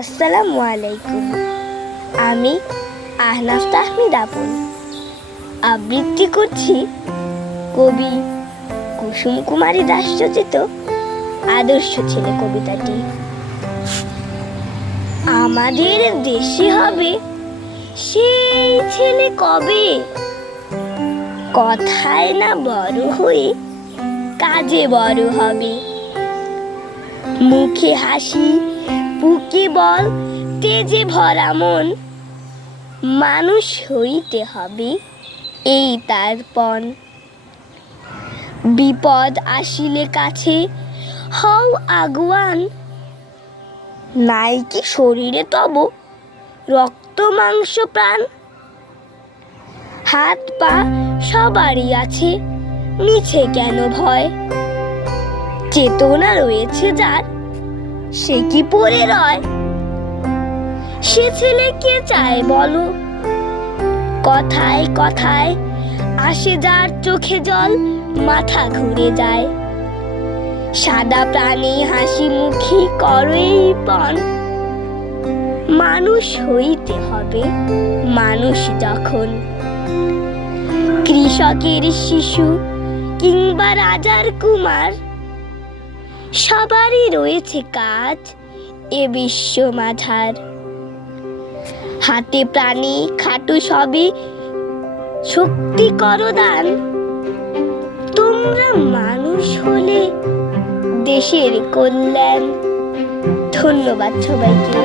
আসসালামু আলাইকুম। আমি আহনাফ তাহমিদ আপন আবৃত্তি করছি কবি কুসুম কুমারী দাস রচিত আদর্শ ছেলে কবিতাটি। আমাদের দেশে হবে সেই ছেলে কবে, কথায় না বড় হয়ে কাজে বড় হবে। মুখে হাসি, বুকে বল, তেজে ভরা মন, মানুষ হইতে হবে এই তার পণ। বিপদ আসিলে কাছে হও আগুয়ান, নাই কি শরীরে তব রক্ত মাংস প্রাণ। হাত পা সবারই আছে, মিছে কেন ভয়, চেতনা রয়েছে যার সে কি পড়ে রয়। সে ছেলে কে চায় বলো, কথায় কথায় আসে যার চোখে জল, মাথা ঘুরে যায়। সাদা প্রাণী হাসি মুখী করই পণ, মানুষ হইতে হবে মানুষ যখন। কৃষকের শিশু কিংবা রাজার কুমার, সবারই রয়েছে কাজ এ বিশ্ব মাঝার। হাতে প্রাণী খাটু সবে শক্তি করো দান, তোমরা মানুষ হলে দেশের কল্যাণ। ধন্যবাদ সবাইকে।